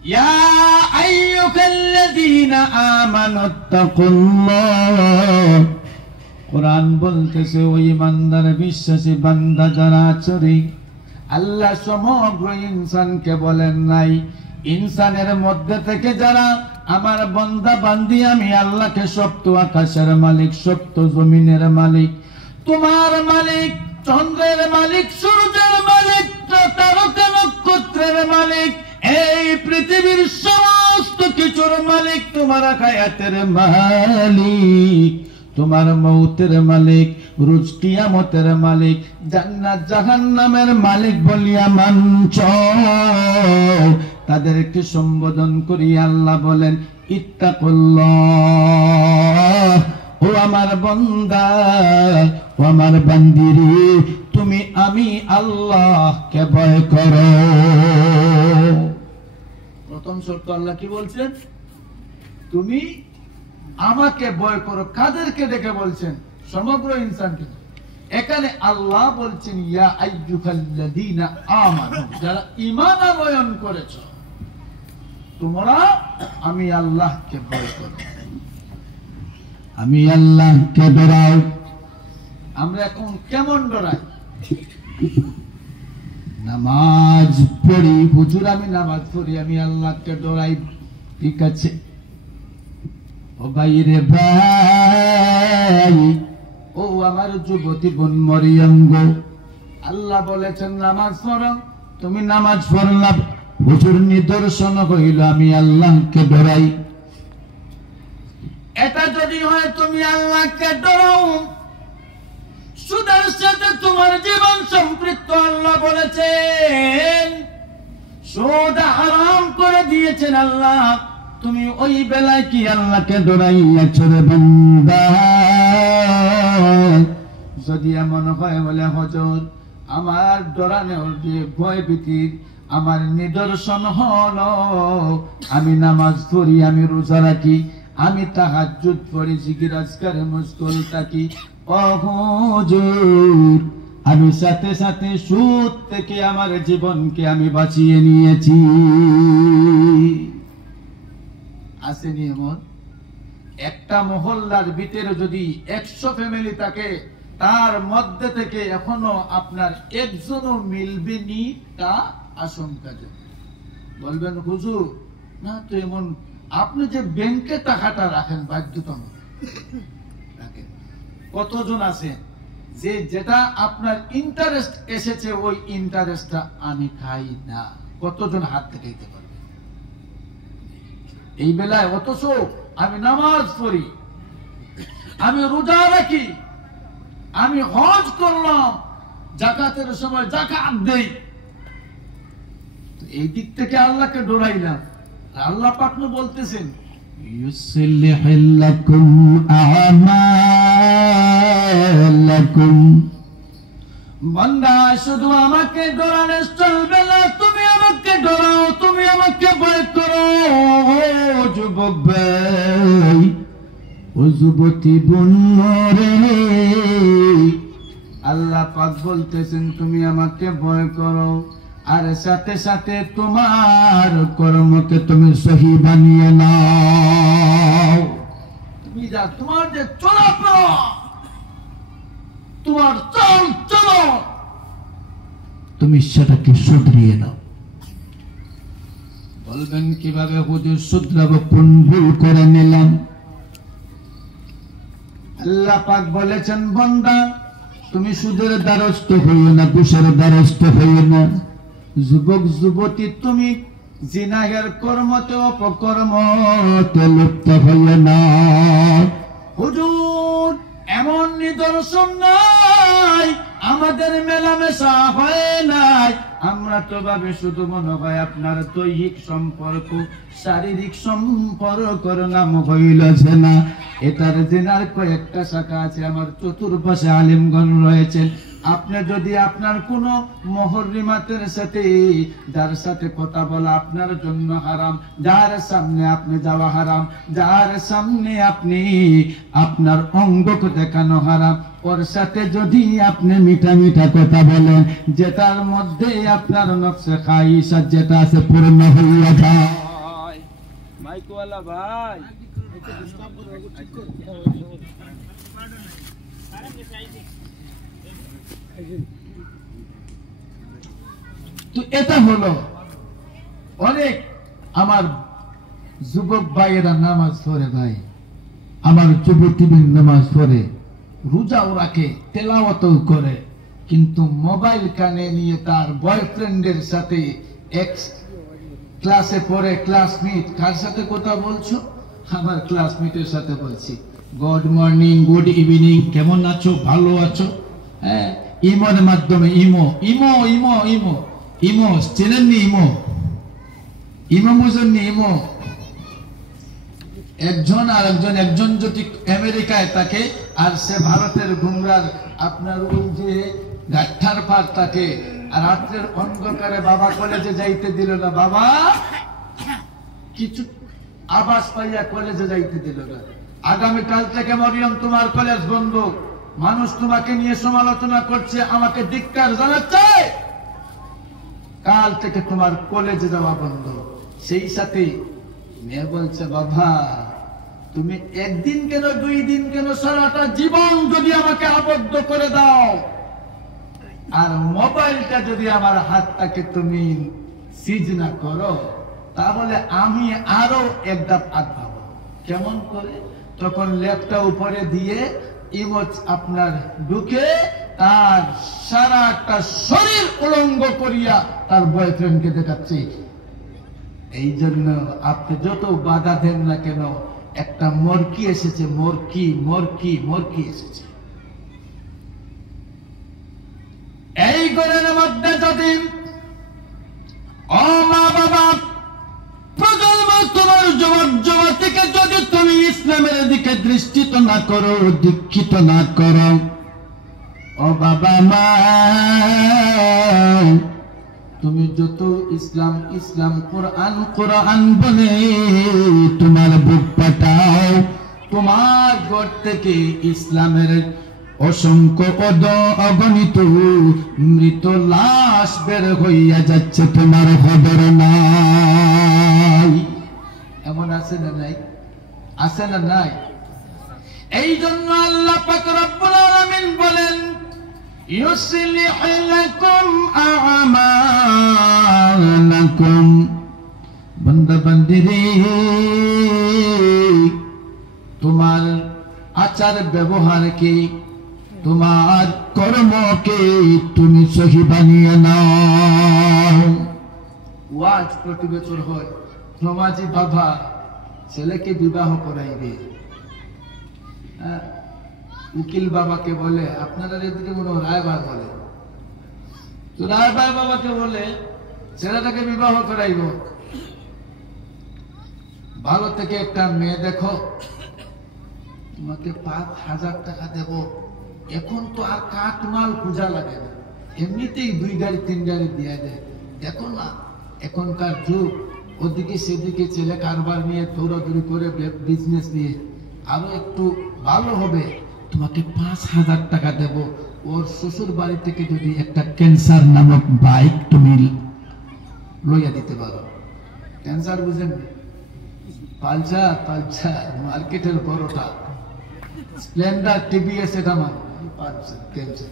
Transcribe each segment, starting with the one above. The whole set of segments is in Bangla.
ইয়া আইয়ুহাল্লাযীনা আমানুত্তাকুল্লাহ, কোরআন বলতেছে ওই ইমানদার বিশ্বাসী বান্দা যারা আছে, আল্লাহ সমগ্র ইনসানকে বলেন নাই, ইনসানের মধ্যে থেকে যারা আমার বান্দা বান্দি, আমি আল্লাহকে সপ্ত আকাশের মালিক, সপ্ত জমিনের মালিক, তোমার মালিক, চন্দ্রের মালিক, সূর্যের মালিক, তারকা নক্ষত্রের মালিক, এই পৃথিবীর সমস্ত কিছুর মালিক, তোমার হায়াতের মালিক, তোমার মৌতের মালিক, রোজ কিয়ামতের মালিক, জান্নাত জাহান্নামের মালিক বলিয়া মানছ, তাদেরকে সম্বোধন করি আল্লাহ বলেন ইত্তাকুল্লাহ, ও আমার বান্দা, ও আমার বান্দিরে, তুমি আমি আল্লাহকে ভয় করো। প্রথম শর্ত আল্লাহ কি বলছেন? তুমি আমাকে ভয় করো। কাদেরকে দেখে বলছেন? সমগ্র ইনসানকে। এখানে আল্লাহ বলছেন ইয়া আইয়ুহাল্লাযীনা আমানু, যারা ঈমান আনয়ন করেছো তোমরা আমি আল্লাহকে ভয় করো, আমি আল্লাহকে ডরাও। আমরা এখন কেমন ডরাই? নামাজ পড়ি, হুজুর আমি নামাজ পড়ি, আমি আল্লাহকে ডরাই, ঠিক আছে। ও ভাই রে ভাই, ও আমার যুবতী বোন মরিয়ম গো, আল্লাহ বলেছেন নামাজ পড়ো, তুমি নামাজ পড়লা, হুজুর নিদর্শন হইল আমি আল্লাহকে ডরাই। এটা যদি হয় তুমি আল্লাহকে ডরাও, সুদের সাথে তোমার জীবন সম্পৃক্ত, আল্লাহ বলেছেন সুদ হারাম করে দিয়েছেন আল্লাহ, তুমি ওই বেলায় কি আল্লাহকে ডরাইয়াছ রে বান্দা? যদি এমন হয় বলে হুজুর আমার ডরানোর যে ভয় ভীতির আমার নিদর্শন হলো আমি নামাজ পড়ি, আমি রোজা রাখি, আমি তাহাজ্জুদ পড়ি, জিকির আজকারে মুশকুল থাকি, ও হুজুর আমি সাথে সাথে সুদ থেকে আমার জীবনকে আমি বাঁচিয়ে নিয়েছি। আসেনি এমন? একটা মহল্লার ভিতরে যদি 100 ফ্যামিলি থাকে, তার মধ্যে থেকে এখনো আপনার একজনও মিলবে নি, তা আশঙ্কা। বলবেন হুজুর না তো এমন, আপনি যে ব্যাংকে টাকাটা রাখেন বাধ্যতামূলক রাখেন, কতজন আছে যে যেটা আপনার ইন্টারেস্ট এসেছে ওই ইন্টারেস্টটা আমি খাই না? কতজন হাত দেখাইতে পারবে এই বেলায়? অথচ আমি নামাজ পড়ি, আমি রোজা রাখি, আমি হজ করলাম, যাকাতের সময় যাকাত দেই, এই দিক থেকে আল্লাহকে ডরাইলাম। আল্লাহ পাক বলতেছেন ইউসলিহু লাকুম আমালাকুম, বান্দা শুধু আমাকে ডরালে চলবে না, তুমি আমাকে ডরাও, তুমি আমাকে ভয় করো। যুবক ভাই, ও যুবতী বোন রে, আল্লাহ পাক বলতেছেন তুমি আমাকে ভয় করো, আর সাথে সাথে তোমার কর্মকে তুমি সহি বানিয়ে নাও। তুমি যা তোমার যে চলাফেরা, তোমার চল চলো, তুমি সেটাকে শুধরিয়ে নাও। বলবেন কিভাবে হুজুর শুধরাবো, কোন ভুল করে নিলাম? আল্লাহ পাক বলেছেন বান্দা তুমি সুদের দ্বারস্থ হইও না, ঘুষের দ্বারস্থ হইও না। যুবক যুবতী তুমি জিনাহের কর্মতে অপকর্মতে লিপ্ত হইও না। হুজুর এমন নিদর্শন নাই, আমাদের মেলামেশা হয় নাই, আমরা তো ভাবে শুধু মনে হয় আপনার দৈহিক সম্পর্ক, শারীরিক সম্পর্কর নাম হইল জেনা। এটার জেনার কয়েকটা শাখা আছে, আমার চতুর্পাশে আলিমগণ রয়েছেন। আপনি যদি আপনার কোন মুহররিমাতের সাথে, যার সাথে কথা বলা আপনার জন্য হারাম, যার সামনে আপনি যাওয়া হারাম, যার সামনে আপনি আপনার অঙ্গকে দেখানো হারাম, ওর সাথে যদি আপনি মিঠা মিঠা কথা বলেন, যেটার মধ্যে আপনার নফসে খাইশা যেটা আছে পূর্ণ হইয়া যায়। ভাই তো এটা হলো অনেক আমার যুবক ভাইয়েরা নামাজ পড়ে, ভাই আমার যুবতীদের নামাজ পড়ে, রোজাও রাখে, তেলাওয়াতও করে, কিন্তু মোবাইল কানে নিয়ে তার বয়ফ্রেন্ডের সাথে এক্স ক্লাসে পড়ে, ক্লাসমেট, কার সাথে কথা বলছো? আমার ক্লাসমেটের সাথে বলছি, গুড মর্নিং, গুড ইভিনিং, কেমন আছো, ভালো আছো? হ্যাঁ, ইমোর মাধ্যমে, imo imo imo imo imo চেনেননি? ইমো ইমো বুঝেননি? ইমো একজন আর একজন, একজন যদি আমেরিকায় থাকে আর সে ভারতের ঘুমরার আপনার ওই যে গাঠার পার থাকে, আর রাত্রের অন্ধকারে বাবা কলেজে যাইতে দিল না, বাবা কিছু আবাস পাইয়া কলেজে যাইতে দিল না, আগামীকাল থেকে মরিয়ম তোমার কলেজ বন্ধ, মানুষ তোমাকে নিয়ে সমালোচনা করছে, আমাকে ধিক্কার জানাচ্ছে, কাল থেকে তোমার কলেজে যাওয়া বন্ধ। সেই সাথে মেয়ে বলছে, বাবা তুমি একদিন কেন, 2 দিন কেন, সারাটা জীবন যদি আমাকে আবদ্ধ করে দাও, আর মোবাইলটা যদি আমার হাতটাকে তুমি সিজ না করো, তাহলে আমি আরো এক ধাপ আগাবো। কেমন করে? তখন ল্যাপটা উপরে দিয়ে ইমোজ আপনার ঢুকে তার সারাটা শরীর উলঙ্গ করিয়া তার বয়ফ্রেন্ডকে দেখাচ্ছে। এই জন্য আপনি যত বাধা দেন না কেন, একটা মরকি এসেছে, মরকি মরকি মরকি এসেছে। এই ঘরের মধ্যে যদি ও মা বাবা, প্রজন্ম তোমার যুবক যুবতীকে যদি তুমি ইসলামের দিকে দৃষ্টিত না করো, দীক্ষিত না করো, ও বাবা মা, তুমি যত ইসলাম ইসলাম কোরআন কোরআন বলে তোমার বুক পাঠাও, তোমার ঘর থেকে ইসলামের অসংখ্য অগণিত মৃত লাশ বের হইয়া যাচ্ছে, তোমার খবর নাই। এমন আছে না নাই? আছে না নাই? এই জন্য আল্লাহ পাক রব্বুল আলামিন বলেন, ইউসলিহ লাকুম আ'মালাকুম, বান্দা বান্দিরে তোমার আচার ব্যবহারকে, তোমার কর্মকে তুমি সহি বানিয়ে নাও। ওয়াজ প্রতি বছর হয়, নমাজি বাবা ছেলেকে বিবাহ করাইবে, উকিল বাবাকে বলে, আপনারা এদিকে মনে হয় রায়বার বলে, তো রায়বার বাবাকে বলে ছেলেটাকে বিবাহ করাইব, ভালো থেকে একটা মেয়ে দেখো, তোমাকে 5,000 টাকা দেব। এখন তো আর কাঠ মাল পূজা লাগে না, এমনিতেই 2 গাড়ি 3 গাড়ি দিয়ে দেয়। দেখো না এখনকার যুগ, ওদিকে সেদিকে ছেলে কারবার নিয়ে দৌড়াদৌড়ি করে বিজনেস নিয়ে আরো একটু ভালো হবে, তোমাকে 5,000 টাকা দেব। ওর শ্বশুর বাড়ি থেকে যদি একটা ক্যান্সার নামক বাইক তুমি লইয়া দিতে পারো। ক্যান্সার বুঝেন? পালসার, পালসার মার্কেটের বড়টা, স্প্লেন্ডার, টিভিএস, এটা মানে ক্যান্সার,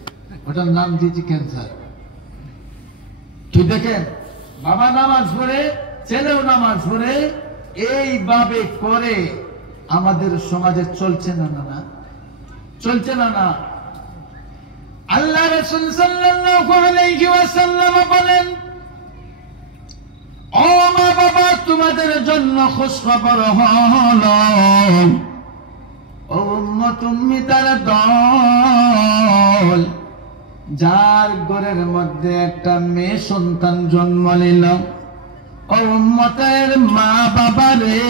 ওটার নাম দিয়েছি ক্যান্সার। তুই দেখেন, বাবা নামাজ পড়ে, ছেলেও নামাজ পড়ে, এইভাবে করে আমাদের সমাজে চলছে না? না চলছে না? না। আল্লাহ রাসূল সাল্লাল্লাহু আলাইহি ওয়াসাল্লাম বলেন, ও মা বাবা, তোমাদের জন্য খুশখবর হলো, ও উম্মত উম্মিতার দল, যার ঘরের মধ্যে একটা মেয়ে সন্তান জন্ম নিল, ও উম্মতের মা বাবা রে,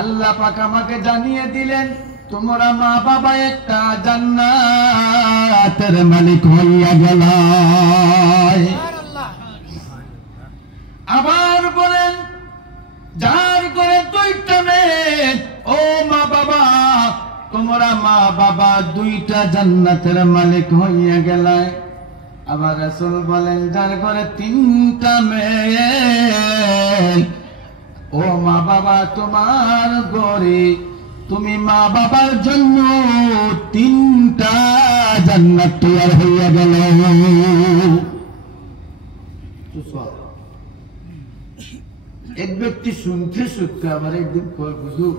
আল্লাহ পাক আমাকে জানিয়ে দিলেন, তোমরা মা বাবা একটা জান্নাতের মালিক হইয়া গেল। আবার বলেন, যার ঘরে 2টা মেয়ে, ও মা বাবা, তোমরা মা বাবা 2টা জান্নাতের মালিক হইয়া গেল। আবার রাসূল বলেন, যার ঘরে 3টা মেয়ে, বাবা তোমার ঘরে, তুমি মা বাবার জন্য 3টা জান্নাত তৈরি হইয়া গেল। এক ব্যক্তি শুনতে শুনতে আমার একদিন কয়, হুজুর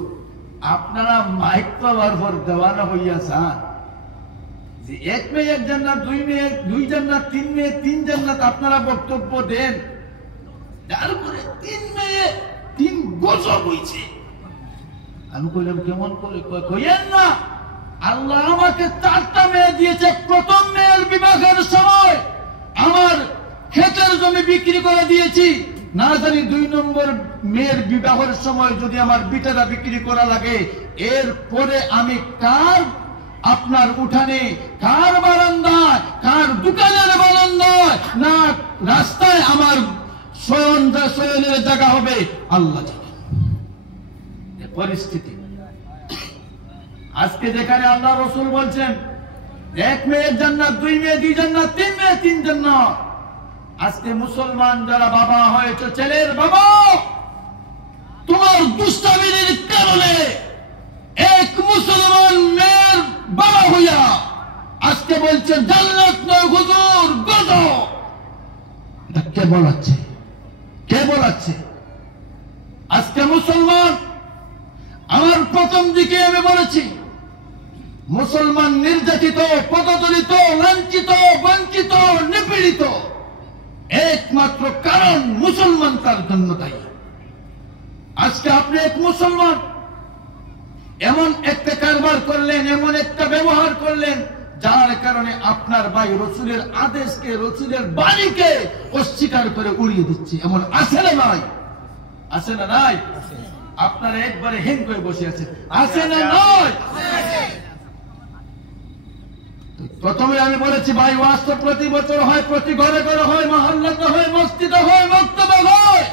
আপনারা মাইক পাওয়ার পর দেওয়ানা হইয়াছেন যে 1 মেয়ে 1 জান্নাত, 2 মেয়ে 2 জান্নাত, 3 মেয়ে 3 জান্নাত আপনারা বক্তব্য দেন, তারপরে 3 মেয়ে 3 গজব হইছে। আমি কইলাম কেমন করে? কইেন না, আল্লাহ আমাকে 4টা মেয়ে দিয়েছে। প্রথম মেয়ের বিবাহের সময় আমার ক্ষেতের জমি বিক্রি করে দিয়েছি, না জানি 2 নম্বর মেয়ের বিবাহের সময় যদি আমার বিটাটা বিক্রি করা লাগে, এরপরে আমি কার আপনার উঠানে, কার বারান্দায়, কার দোকানের বারান্দায়, না রাস্তায় আমার শয়নের জায়গা হবে আল্লাহ জানে। পরিস্থিতি আজকে যেখানে আল্লাহ রাসূল বলছেন 1 মেয়ে জান্নাত, 2 মেয়ে 2 জান্নাত, 3 মেয়ে 3 জান্নাত, আজকে মুসলমান যারা বাবা হয়েছে, ছেলের বাবা, তোমার দুষ্টামির কারণে 1 মুসলমান মেয়ের বাবা হইয়া আজকে বলছে জান্নাত নয় হুজুর গজব। এটা কে বলাচ্ছে? কে বলাচ্ছে? আজকে মুসলমান, আমার প্রথম দিকে আমি বলেছি, মুসলমান নির্যাতিত, পদদলিত, লাঞ্ছিত, বঞ্চিত, নিপীড়িত, একমাত্র কারণ মুসলমান তার জন্য দায়ী। আজকে আপনি এক মুসলমান এমন একটা কারবার করলেন, এমন একটা ব্যবহার করলেন, যার কারণে আপনার ভাই রসুলের আদেশকে, রসুলের বাণীকে অস্বীকার করে উড়িয়ে দিচ্ছে। এমন আছে না নাই? আছে না নাই? আপনারা একবারে হেন করে বসে আছেন, আছে না নয়? প্রথমে আমি বলেছি ভাই, ওয়াজ তো প্রতি বছর হয়, প্রতি ঘরে ঘরে হয়, মহল্লাতে হয়, মসজিদে হয়, মক্তবে হয়,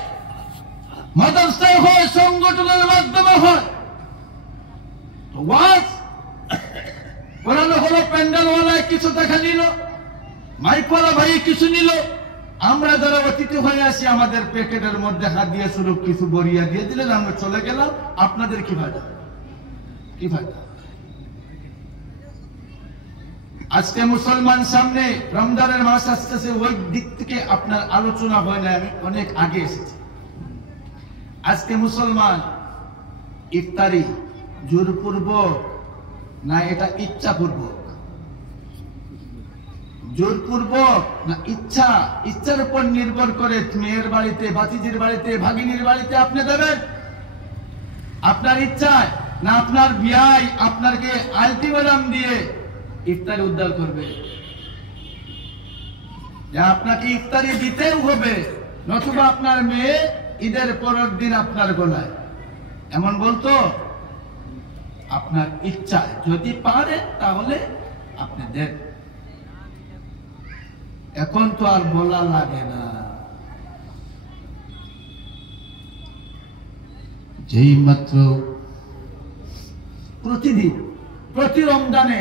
মাদ্রাসায় হয়, সংগঠনের মাধ্যমে হয়। ওয়াজ করানো হলো, প্যান্ডেলওয়ালায় কিছু দেখা নিল, মাইকওয়ালা ভাই কিছু নিল, আমরা যারা অতিথি হয়ে আসি আমাদের প্যাকেটের মধ্যে হাত দিয়ে শুরু কিছু বরিয়া দিয়ে দিলেন, আমরা চলে গেলাম। আপনাদের কি ফায়দা? কি ফায়দা? আজকে মুসলমান সামনে রমজানের মাস আসতেছে, ওই দিক থেকে আপনার আলোচনা হয় না, আমি অনেক আগে এসেছি। আজকে মুসলমান ইফতারি জোরপূর্বক না এটা ইচ্ছাপূর্বক? জোরপূর্বক না ইচ্ছা? ইচ্ছার উপর নির্ভর করে মেয়ের বাড়িতে, ভাতিজির বাড়িতে, ভাগিনীর বাড়িতে আপনি দেবেন আপনার ইচ্ছায়, না আপনার বিয়াই আপনাকে আলটিমেটাম দিয়ে ইফতারি উদ্ধার করবে, যে আপনাকে ইফতারি দিতেও হবে, নতুবা আপনার মেয়ে ঈদের পরের দিন আপনার গলায়, এমন বলতো? আপনার ইচ্ছা, যদি পারে তাহলে আপনি দেন। এখন তো আর বলা লাগে না। যেই মাত্র প্রতিদিন, প্রতি রমজানে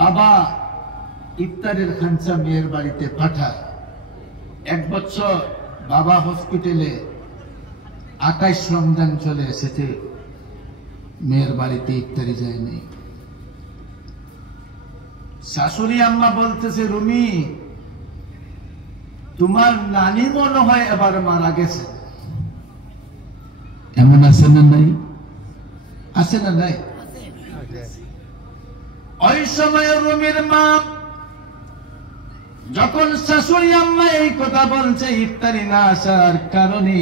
বাবা ইফতারের খানসা মেয়ের বাড়িতে পাঠায়। 1 বছর বাবা হসপিটালে, 28 রমজান চলে এসেছে, মেয়ের বাড়িতে ইফতারি যায়নি। শাশুড়ি আম্মা বলতেছে, রুমি তোমার নানি মনে হয় এবার মারা গেছে। এমন আছে না নাই? আছে না নাই? ওই সময় রুমির মা যখন শাশুড়ি আম্মা এই কথা বলছে, ইফতারি না আসার কারণে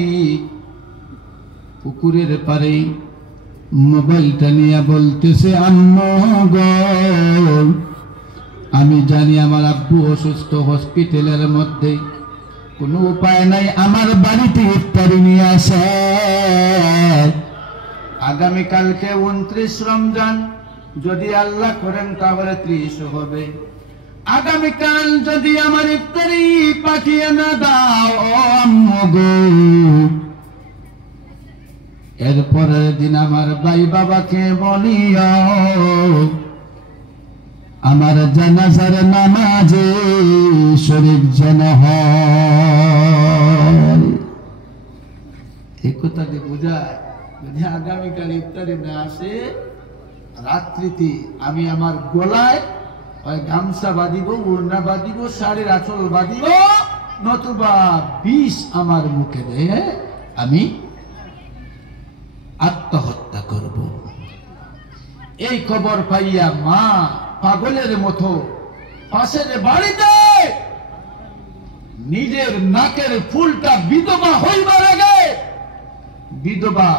পুকুরের পারে মোবাইলটা নিয়ে বলতেছে, আম্মা গো আমি জানি আমার আব্বু অসুস্থ, হসপিটালের মধ্যে, কোনো উপায় নাই, আমার বাড়িতে ইফতারি নিয়ে আসে। আগামীকালকে 29 রমজান, যদি আল্লাহ করেন তাহলে 30 হবে। আগামীকাল যদি আমার ইফতারি পাঠিয়ে না দাও ও আম্মু গো, এরপরের দিন আমার ভাই বাবাকে বলিও আমার জানাজার নামাজে শরীক যেন হয়। এই কথা দিয়ে বোঝায় যদি আগামীকাল ইফতারি না আসে, রাত্রিতে আমি আমার গলায় ওই গামছা বাঁধিব, ওড়না বাঁধিব, শাড়ির আঁচল বাঁধিব, নতুবা বিষ আমার মুখে দিয়ে আমি আত্মহত্যা করব। এই খবর পাইয়া মা পাগলের মতো পাশের বাড়িতে নিজের নাকের ফুলটা বিধবা হইবার আগে বিধবা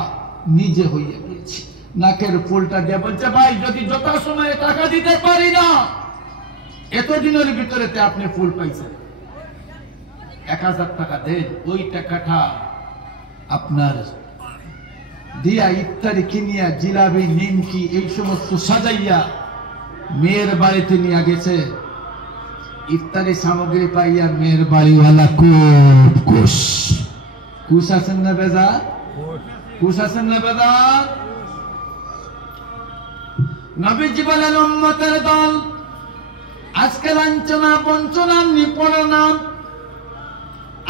নিজে হইয়া গিয়েছে। নাকের ফুলটা দিয়ে বলছে, ভাই যদি যথাসময়ে টাকা দিতে পারি না, এতদিনের ভিতরে আপনি ফুল পাইছেন, 1000 টাকা দেন, ওই টাকাটা আপনার দিয়া ইফতারি কিনিয়া জিলাপি নিমকি এই সমস্ত সাজাইয়া মেয়ের বাড়িতে নিয়ে গেছে। ইফতারি সামগ্রী পাইয়া মেয়ের বাড়িওয়ালা খুব খুশ। খুশ আছেন না বেজা? খুশ আছেন না বেজা? নবীজি বলেন, উম্মতের দল, আজকে লাঞ্ছনা বঞ্চনা নিপড়ে না।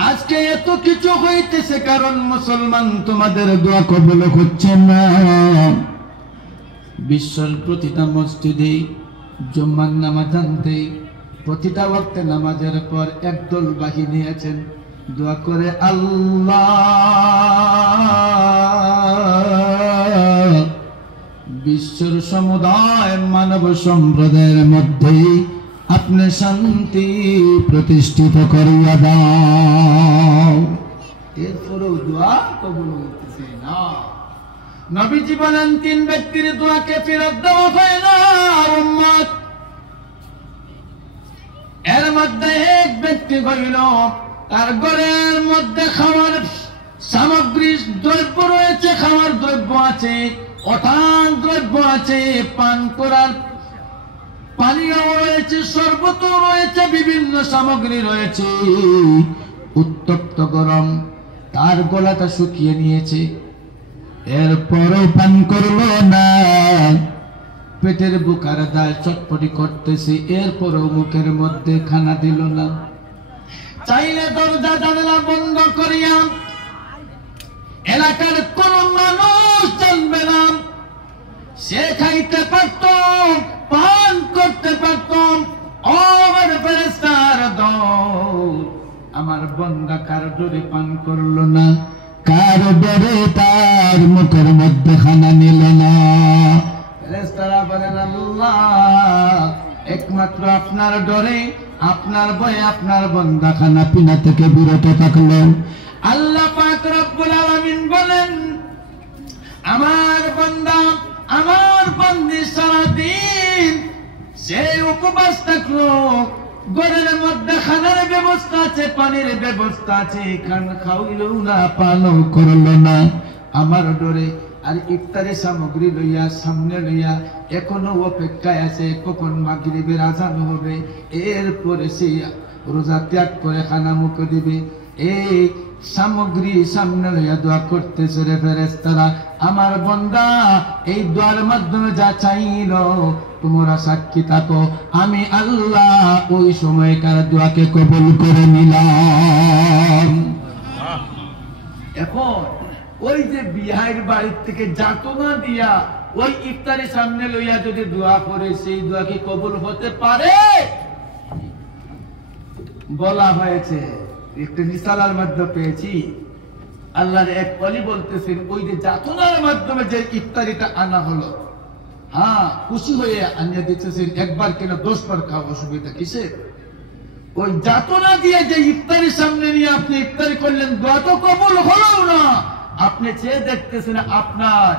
আজকে এত কিছু হইতেছে কারণ মুসলমান তোমাদের দোয়া কবুল হচ্ছে না। বিশ্বের প্রতিটা মসজিদে জুম্মার নামাজ আনতে প্রতিটা ওয়াক্তে নামাজের পর একদল বাহিনী আছেন, দোয়া করে, আল্লাহ বিশ্বের সমুদায় মানব সম্প্রদায়ের মধ্যে আপনি শান্তি প্রতিষ্ঠিত করিয়া দাও। এরপরেও দোয়া কবুল হইতেছে না। নবীজি বলেন, 3 ব্যক্তির দোয়াকে ফেরত দেওয়া হয় না উম্মত। এর মধ্যে এক ব্যক্তি হইল, তার ঘরের মধ্যে খাওয়ার সামগ্রী দ্রব্য রয়েছে, খাওয়ার দ্রব্য আছে, অথান দ্রব্য আছে, পান করার পানীয় রয়েছে, শরবত রয়েছে, বিভিন্ন সামগ্রী রয়েছে, উত্তপ্ত গরম। তার গলাটা শুকিয়ে নিয়েছে, এরপরও পান করলো না। পেটের বুকার দায় চটপটি করতেছে, এরপরও মুখের মধ্যে খানা দিল না। চাইলে দরজা জানালা বন্ধ করিয়া এলাকার কোন মানুষ জানবে না, সে খাইতে পারত, পান করতে পারত। আমার ফেরেশতার দল, আমার বান্দা কার ডরে পান করলো না, কার ডরে তার মুখের মধ্যে খানা নিল না। ফেরেশতারা বলেন, আল্লাহ একমাত্র আপনার ডরে, আপনার ভয়ে আপনার বান্দা খানা পিনা থেকে বিরত থাকলো। আল্লাহ পাক রব্বুল আলামিন বলেন, আমার বান্দা আমার বান্দি সারাদিন সে উপবাস থাকলো, ঘরের মধ্যে খানার ব্যবস্থা আছে, পানির ব্যবস্থা আছে, খান খাওয়াইলো না, পানও করলো না আমার ডরে। আর ইফতারি সামগ্রী লইয়া সামনে লইয়া এখনো অপেক্ষায় আছে কখন মাগরিবের আযান হবে, এরপরে সে রোজা ত্যাগ করে খানা মুখ দিবে। এই সামগ্রী সামনে লইয়া দোয়া করতেছে রে ফেরেশতারা, আমার বান্দা এই দোয়ার মাধ্যমে যা চাইল তোমরা সাক্ষী থাকো, আমি আল্লাহ ওই সময়কার দোয়াকে কবুল করে নিলাম। এখন ওই যে বিহাইর বাড়ির থেকে যাতনা দিয়া ওই ইফতারি সামনে লইয়া যদি দোয়া করে, সেই দোয়া কি কবুল হতে পারে? বলা হয়েছে, একটা মিসালার মধ্যে পেয়েছি, আল্লাহর এক ওলি বলতেছেন, ওই যে যাতনার মাধ্যমে যে ইফতারিটা আনা হলো, হ্যাঁ খুশি হয়ে আনিয়ে দিতেছেন, একবার কেন 10 বার খাওয়া, অসুবিধা কিসের? ওই যাতনা দিয়ে যে ইফতারি সামনে নিয়ে আপনি ইফতারি করলেন, দোয়া তো কবুল হলো না। আপনি চেয়ে দেখতেছেন আপনার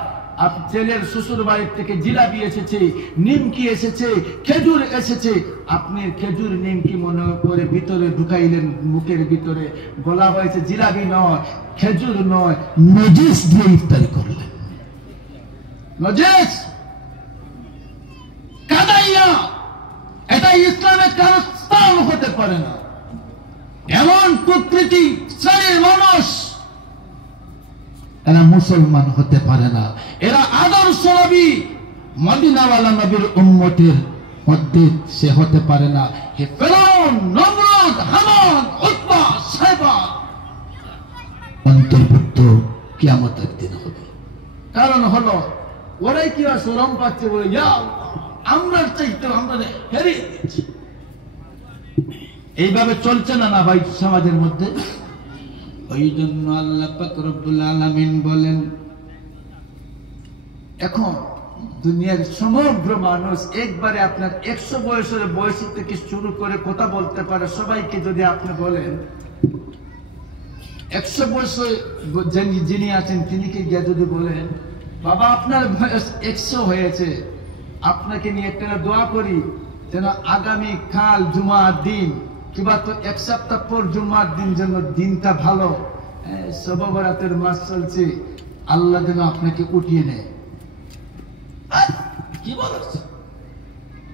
ছেলের শ্বশুর বাড়ির থেকে জিলাপি এসেছে, নিমকি এসেছে, খেজুর এসেছে, আপনি খেজুর নিমকি মনে করে ভিতরে ঢুকাইলেন, মুখের ভিতরে বলা হয়েছে জিলাপি নয়, খেজুর নয়, নজিস দিয়ে ইফতারি করলেন। নজিস কাদাইয়া, এটা ইসলামের কারো স্থান হতে পারে না। এমন প্রকৃতি শ্রেণীর মানুষ, এরা মুসলমান হতে পারে না, এরা আদর্শ নবী মদিনাওয়ালা নবীর উম্মতের মধ্যে সে হতে পারে না। হে ফিরআউন, নমরুদ, হামান, উতবা, সাইবা অন্তর্ভুক্ত কিয়ামতের দিন হবে। কারণ হলো ওরাই কি আর শরম পাচ্ছে, বলে আমরা চাইতে আমরা হেরিয়ে দিচ্ছি। এইভাবে চলছে না না ভাই সমাজের মধ্যে? ওই জন্য আল্লাহ পাক রব্বুল আলামিন বলেন, এখন দুনিয়ার সমগ্র মানুষ একবারে আপনার 100 বয়সের বয়স থেকে শুরু করে কথা বলতে পারে, সবাইকে যদি আপনি বলেন 100 বয়সে যিনি আছেন তিনিকে গিয়ে যদি বলেন, বাবা আপনার বয়স 100 হয়েছে, আপনাকে নিয়ে একটা দোয়া করি যেন আগামী কাল জুমার দিন কিংবা তো 1 সপ্তাহ পর জুমার দিন যেন দিনটা ভালো, শবে বরাতের মাস চলছে, আল্লাহ যেন আপনাকে উঠিয়ে নেয়, কি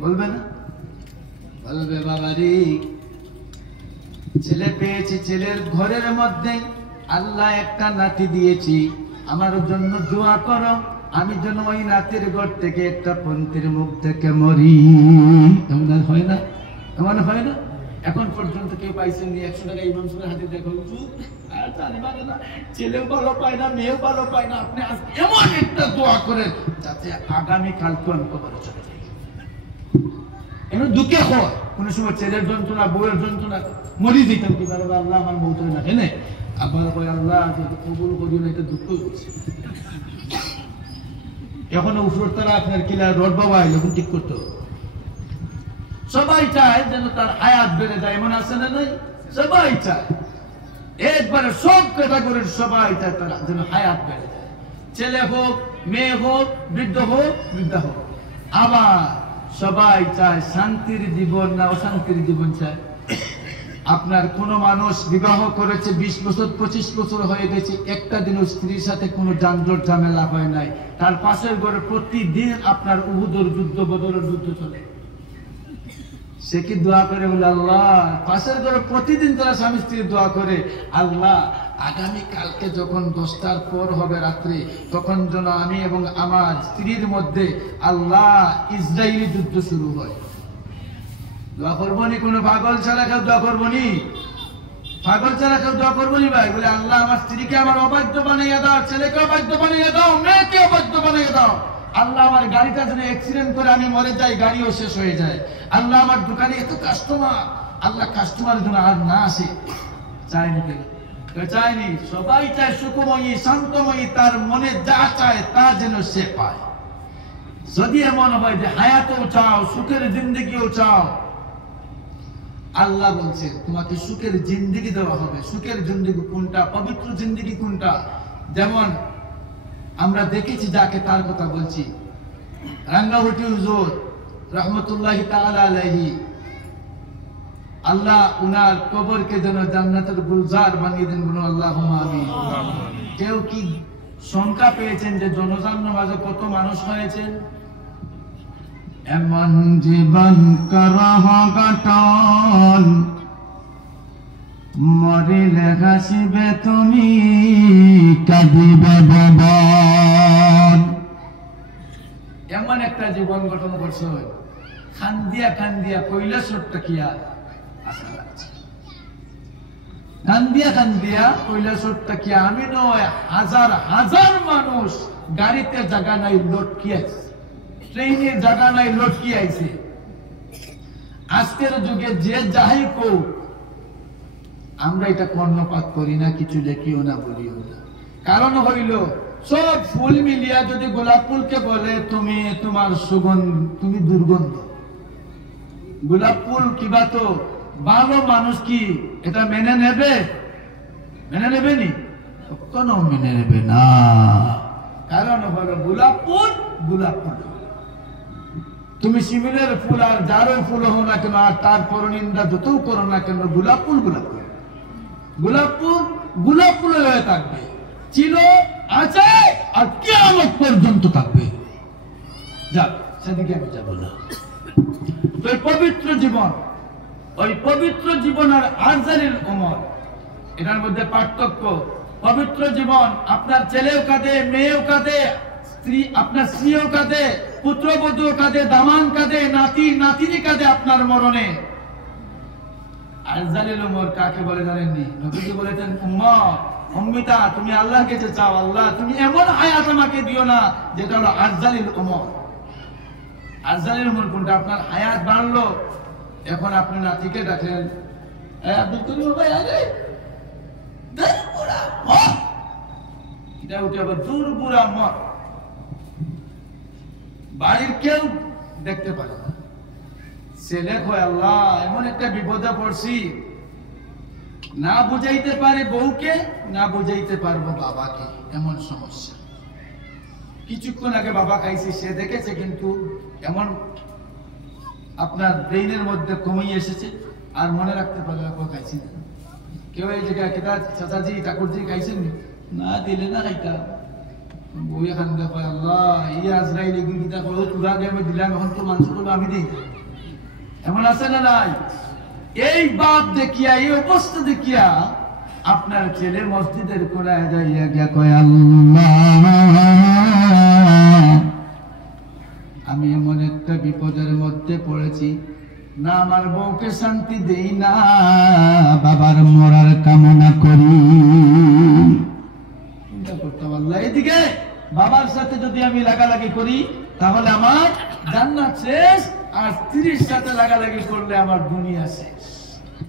বলবে না? বলবে বাবা রে, ছেলে পেয়েছি, ছেলের ঘরের মধ্যে আল্লাহ একটা নাতি দিয়েছি, আমার জন্য দোয়া করো, আমি যেন ওই নাতির ঘর থেকে একটা পন্থীর মুখ থেকে মরি। এমন হয় না? এমন হয় না? এখন পর্যন্ত কেউ পাইছেন 100 টাকা ইমাম সাহেবের হাতে দেখো, আর জানি মানে না, ছেলেও ভালো পায় না, মেয়েও ভালো পায় না, আপনি আজকে এমন একটা দোয়া করেন যাতে আগামী কালকে আমি কবরে চলে যাই। এমন দুঃখে হয় কোন সময় ছেলের যন্ত্রণা, বউয়ের যন্ত্রণা, মরি দিতাম কি পারবো, আল্লাহ আমার মৌত না এনে আবার কই আল্লাহ যদি কবুল করিও না, এটা দুঃখ হচ্ছে। এখন উপর তারা আপনার কিলা রড বাবা এরকম ঠিক করতে হবে। সবাই চায় যেন তার হায়াত বেড়ে যায়, এমন আছে না? নাই, সবাই চায়, একবারে সব ক্যাটাগরির সবাই চায় তারা যেন হায়াত বেড়ে যায়, ছেলে হোক, মেয়ে হোক, বৃদ্ধ হোক, বৃদ্ধা হোক। আবার সবাই চায় শান্তির জীবন না অশান্তির জীবন চায়। আপনার কোন মানুষ বিবাহ করেছে 20 বছর 25 বছর হয়ে গেছে, একটা দিনও স্ত্রীর সাথে কোনো যানজট ঝামেলা হয় নাই, তার পাশের ঘরে প্রতিদিন আপনার উহুদের যুদ্ধ, বদরের যুদ্ধ চলে, সে কি দোয়া করে বলে আল্লাহ, পাশের ঘরে প্রতিদিন তারা স্বামী স্ত্রী দোয়া করে, আল্লাহ আগামী কালকে যখন 10টার পর হবে রাত্রে, তখন যেন আমি এবং আমার স্ত্রীর মধ্যে আল্লাহ ইসরায়েলি যুদ্ধ শুরু হয়। দোয়া করবনি কোনো পাগল ছাড়া কেউ দোয়া করবনি, পাগল ছাড়া কেউ দোয়া করবনি ভাই, বলে আল্লাহ আমার স্ত্রীকে আমার অবাধ্য বানিয়ে দাও, ছেলেকে অবাধ্য বানিয়ে দাও, মেয়েকে অবাধ্য বানিয়ে দাও, আল্লাহ আমার গাড়িটা যেন অ্যাক্সিডেন্ট করে আমি মরে যাই, গাড়িও শেষ হয়ে যায়, আল্লাহ আমার দোকানে এত কাস্টমার, আল্লাহ কাস্টমার যেন আর না আসে। চায়নি কেন? চায়নি, সবাই চায় সুখময়ী শান্তময়ী, তার মনে যা চায় তা যেন সে পায়। যদি এমন হয় যে হায়াতেও চাও, সুখের জিন্দেগিও চাও, আল্লাহ বলছে তোমাকে সুখের জিন্দেগি দেওয়া হবে। সুখের জিন্দেগি কোনটা, পবিত্র জিন্দেগি কোনটা? যেমন আমরা দেখেছি, যাকে তার কথা বলছি, রাঙ্গাউটি হুজুর রহমতুল্লাহি তাআলা আলাইহি, আল্লাহ উনার কবরকে যেন জান্নাতের গুলজার বানিয়ে দেন, বলুন আল্লাহুম্মা আমিন। কেউ কি সংখ্যা পেয়েছেন যে জনজান নামাজে কত মানুষ হয়েছেন? এমন জীবন করহ গঠন, মরিলে হাসিবে তুমি, কাঁদিবে ভুবন। এমন একটা জীবন গঠন করছে, খান্দিয়া খান্দিয়া কৈলাসরটা কি আর আশা লাগছে, খান্দিয়া খান্দিয়া কৈলাসরটা কি আমি নয়, হাজার হাজার মানুষ গাড়িতে জায়গা নাই লটকি আছে, ট্রেনে জায়গা নাই লটকি আইছে। আজকের যুগে যে যাই কো, আমরা এটা কর্ণপাত করি না, কিছু লেখিও না, বলিও না। কারণ হইল সব ফুল মিলিয়া যদি গোলাপ ফুলকে বলে তুমি তোমার সুগন্ধ, তুমি দুর্গন্ধ, গোলাপ ফুল কিবা তো ভালো মানুষ কি এটা মেনে নেবে? মেনে নেবে নি? কখনো মেনে নেবে না। কারণ হলো গোলাপ ফুল গোলাপ ফুল, তুমি শিমিলের ফুল আর যারও ফুল হো না কেন, আর তার পরনিন্দা যতও করো না কেন, গোলাপ ফুল গোলাপ ফুল, গোলাপ ফুল গোলাপ ফুল হয়ে থাকবে, ছিল, আছে, আর কিয়ামত পর্যন্ত থাকবে। যাক, সেদিকে আমি যাবো না। তো পবিত্র জীবন, ওই পবিত্র জীবন আর আরজালিল উমর, এটার মধ্যে পার্থক্য। পবিত্র জীবন আপনার ছেলেও কাঁদে, মেয়েও কাঁদে, স্ত্রী আপনার স্ত্রীও কাঁদে, পুত্রবধূ কাঁদে, দামান কাঁদে, নাতি নাতিনি কাঁদে আপনার মরণে। আরজালিল উমর কাকে বলে জানেননি? নবীজি বলেছেন উম্মত অম্মিতা তুমি আল্লাহর কাছে চাও, আল্লাহ তুমি এমন হায়াত আমাকে দিও না যেটা হলো আরজালিল উমর। আরজালিল উমর কোনটা? আপনার হায়াত বাড়লো, এখন আপনি নাতিকে ডাকলেন, আব্দুল করিম ভাই আরে এটা উঠে আবার দূর বুড়া মর, বাড়ির কেউ দেখতে পারে না। ছেলে কয় আল্লাহ এমন একটা বিপদে পড়ছি, না বুঝাইতে পারে বউকে, না বুঝাইতে পারবো বাবাকে, এমন সমস্যা। কিছুক্ষণ আগে বাবা খাইছি, সে দেখেছে কিন্তু এমন আপনার ব্রেইনের মধ্যে কমিয়ে এসেছে, আর মনে রাখতে পারলে বাবা খাইছি না। কেউ এই জায়গায় কেতা চাচাজি ঠাকুরজি খাইছেন না, দিলে না খাইতা বই এখান দেখো আল্লাহ এই আজরাইল গীতা করো তুরা গেমে দিলাম, এখন তো মানুষ করবো আমি দিই, এমন আছে না নাই? এই বাপ দেখিয়া, এই অবস্থা দেখিয়া আপনার ছেলে মসজিদের কোনায় যাইয়া গিয়া কয় আল্লাহ আমি এমন একটা বিপদের মধ্যে পড়েছি, না আমার বউকে শান্তি দেই না, বাবার মরার কামনা করি। চিন্তা করতে পারলাম এদিকে বাবার সাথে যদি আমি লাগালাগি করি তাহলে আমার জান্নাত শেষ, আর স্ত্রীর সাথে লাগালাগি করলে আমার দুনিয়া শেষ।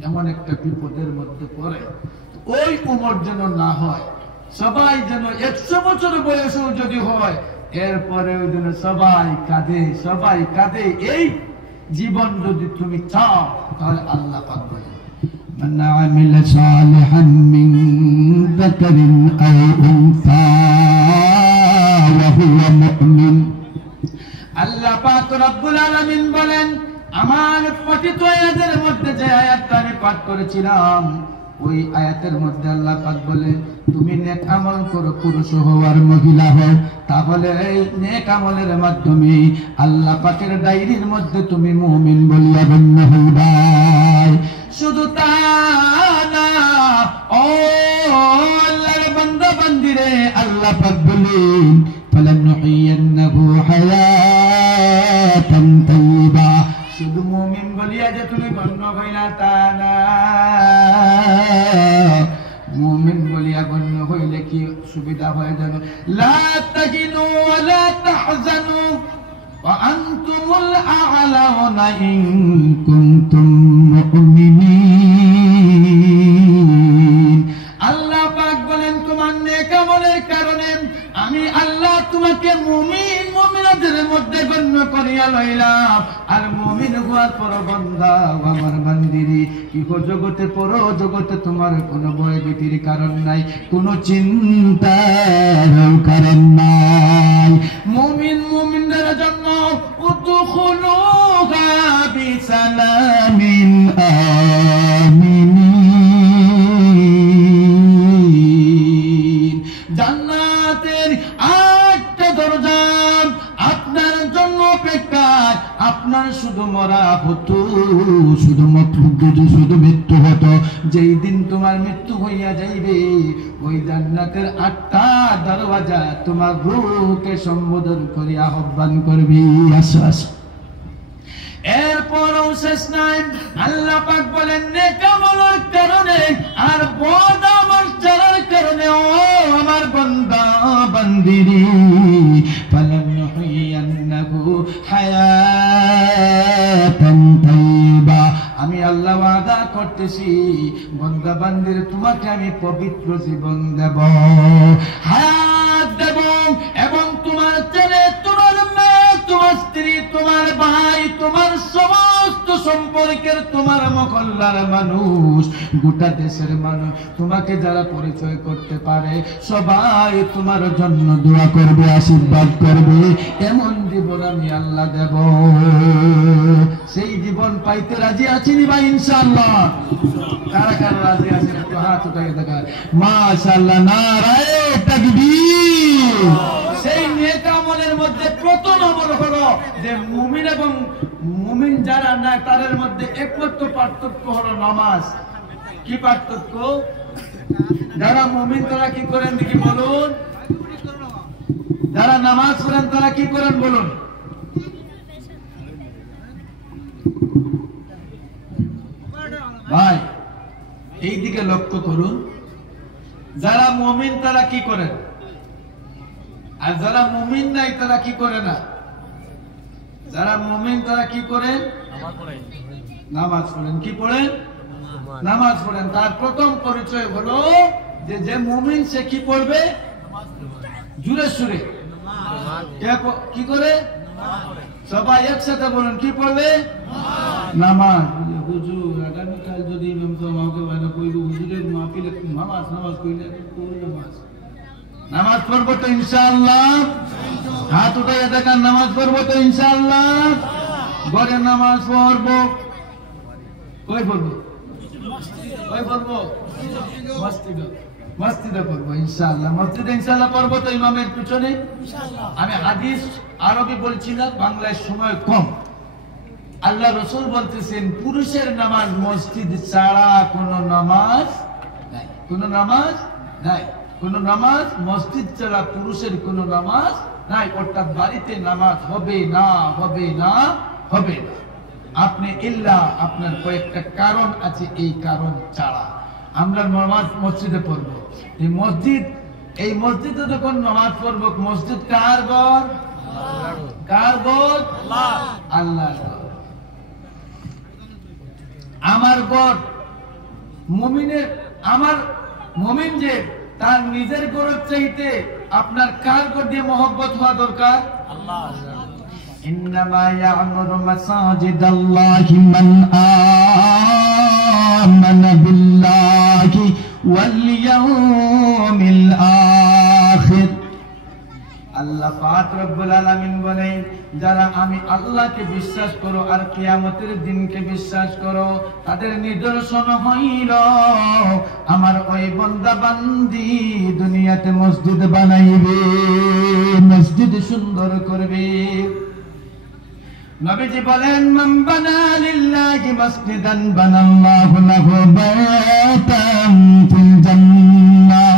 এমন একটা বিপদের মধ্যে পড়ে ওই উমর যেন না হয়, সবাই যেন 100 বছর বয়সেও যদি হয় এরপরে ওই জন্য সবাই কাঁদে, সবাই কাঁদে। এই জীবন যদি তুমি চাও তাহলে আল্লাহ পাক বলেন মান আমিলা সালিহান মিন যাকারিন আও উনসা ওয়া হুয়া মুমিন। আল্লাহ পাক রব্বুল আলামিন বলেন আমার পঠিত আয়াতের মধ্যে যে আয়াতটা আমি পাঠ করেছিলাম ওই আয়াতের মধ্যে আল্লাহ পাক বলে তুমি নেক আমল করো, পুরুষ হও আর মহিলা হও, তাহলে এই নেক আমলের মাধ্যমে আল্লাহ পাকের ডায়েরির মধ্যে তুমি মুমিন বলিয়া গণ্য হইবা। শুধু তা না, ও আল্লাহর বান্দা বান্দিরে, আল্লাহ পাক বলেন ফালানুহিয়ান্নাহু হায়াতান তাইয়্যিবা। শুধু মুমিন বলিয়া যে তুমি গণ্য হইলা তা না, মুমিন বলিয়া গণ্য হইলে কি সুবিধা হয় জানো? লা তাহিনু ওয়া লা তাহজানু ওয়া আনতুমুল আ'লাউনা ইন কুনতুম মুমিনিন। আল্লাহ পাক বলেন তোমার নেক আমলের কারণে আমি আল্লাহ তোমাকে মুমিন মুমিনাদের মধ্যে গণ্য করিয়া লইলাম। আর মুমিন হওয়ার পর বান্দা আমার বান্দিরি ইহ জগতে পর জগতে তোমার কোনো ভয় ভীতির কারণ নাই, কোনো চিন্তার কারণ নাই। মুমিন মুমিনদের জন্য উদখুলুহা বিসালামিন আমিনিন। জান্নাতের 8টা দরজা আপনার জন্য অপেক্ষা। আপনার শুধু মরা হতো, শুধু মৃত্যু হতো, যেই দিন তোমার মৃত্যু হইয়া যাইবে ওই জান্নাতের 8টা দরওয়াজা তোমার রূহকে সম্বোধন করে আহ্বান করবে, আসো আসো। এরপরও শেষ নাই, আল্লাহ পাক বলেন নেক আমলের কারণে আর বদ আমল করার কারণে ও আমার বান্দা বান্দিরি ফালানুহিয়ান্নাহু হায়াতান তাইয়্যিবা। আমি আল্লাহ ওয়াদা করতেছি বান্দা বান্দির তোমাকে আমি পবিত্র জীবন দেব, হায়াত দেব, এবং তোমার ছেলে, তোমার মেয়ে, তোমার স্ত্রী, তোমার ভাই, তোমার সমস্ত সম্পর্কের, তোমার মহল্লার মানুষ, গোটা দেশের মানুষ তোমাকে যারা পরিচয় করতে পারে সবাই তোমার জন্য দোয়া করবে, আশীর্বাদ করবে। এমন জীবন আমি আল্লাহ দেব। সেই জীবন পাইতে রাজি আছেন ভাই ইনশাআল্লাহ? কারা কারা রাজি আছেন একটু হাত উঠাই দেখা। মাশাআল্লাহ, নারায়ে তাকবীর। সেই নেক আমলের মধ্যে প্রথম আমল হলো যে মুমিন এবং মুমিন যারা না তাদের মধ্যে একমাত্র পার্থক্য হলো নামাজ। কি পার্থক্য? যারা মুমিন তারা কি করেন দেখি বলুন, যারা নামাজ পড়েন তারা কি করেন বলুন। ভাই এই দিকে লক্ষ্য করুন, যারা মুমিন তারা কি করেন, আর যারা মুমিন নাই তারা কি করে না? যারা মুমিন তারা কি করেন? নামাজ পড়েন। কি পড়েন? নামাজ পড়েন। তার প্রথম পরিচয় হলো যে যে মুমিন সে কি পড়বে? জুড়ে সুরে কি করে? সবাই একসাথে বলুন, কি পড়বে? নামাজ। হুজুর আগামীকাল যদি আমাকে কইব হুজুরের মাহফিলে নামাজ নামাজ কইলে নামাজ পড়বো তো ইনশাআল্লাহ। হাত উঠাইয়া দেখান, নামাজ পড়বো তো ইনশাআল্লাহ। ঘরে নামাজ পড়বো, কই পড়বো? কই পড়বো? মসজিদে পড়বো ইনশাআল্লাহ। মসজিদে ইনশাআল্লাহ পড়বো তো ইমামের পিছনে। আমি হাদিস আরবি বলছিলাম, বাংলায় সময় কম। আল্লাহ রাসূল বলতেছেন পুরুষের নামাজ মসজিদ ছাড়া কোনো নামাজ নাই, কোনো নামাজ নাই, কোনো নামাজ মসজিদ ছাড়া পুরুষের কোনো নামাজ নাই। অর্থাৎ বাড়িতে নামাজ হবে না, হবে না, হবে না। আপনি ইল্লা আপনার কয়েকটা কারণ আছে, এই কারণ ছাড়া আমরা নামাজ মসজিদে পড়বো। এই মসজিদে যখন নামাজ পড়বো, মসজিদ কার ঘর? কার ঘর? আল্লাহর ঘর। আমার ঘর মুমিনের, আমার মুমিন যে তার নিজের ঘরের চাইতে আপনার কার ঘর দিয়ে মহব্বত হওয়া দরকার? আল্লাহ। ইন্নামা ইয়া'মুরু মাসাজিদাল্লাহি মান আমানা বিল্লাহি ওয়াল ইয়াউমিল আখির। আল্লাহ পাক রব্বুল আলামিন বলেন, যারা আমি আল্লাহকে বিশ্বাস করো আর কিয়ামতের দিনকে বিশ্বাস করো, তাদের নিদর্শন হইল আমার ওই বান্দা বান্দি দুনিয়াতে মসজিদ বানাইবে, মসজিদ সুন্দর করবে। নবীজি বলেন, মান বানা লিল্লাহি মাসজিদান বানাল্লাহু লাহু বাইতান ফিল জান্নাহ।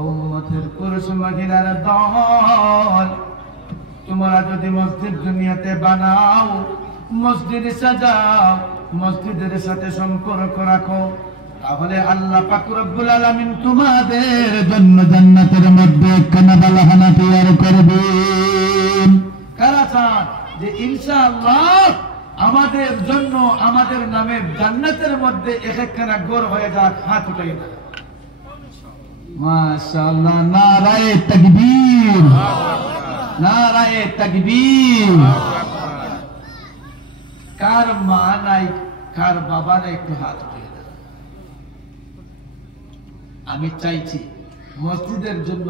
উম্মতের পুরুষ মহিলার দল, তোমরা যদি মসজিদ দুনিয়াতে বানাও, মসজিদ সাজাও, মসজিদের সাথে সম্পর্ক রাখো, তাহলে আল্লাহ পাক রব্বুল আলামিন তোমাদের জন্য জান্নাতের মধ্যে একখানা বালাখানা তৈরি করবেন। কারা চান যে ইনশাআল্লাহ আমাদের জন্য আমাদের নামে জান্নাতের মধ্যে একখানা ঘর হয়ে যাক? হাত উঠাইয়া দেন। মাশাআল্লাহ, নারায়ে তাকবীর, নারায়ে তাকবীর। কার মা নাই, কার বাবা নাই, একটু হাত উঠিয়ে দেন। আমি চাইছি মসজিদের জন্য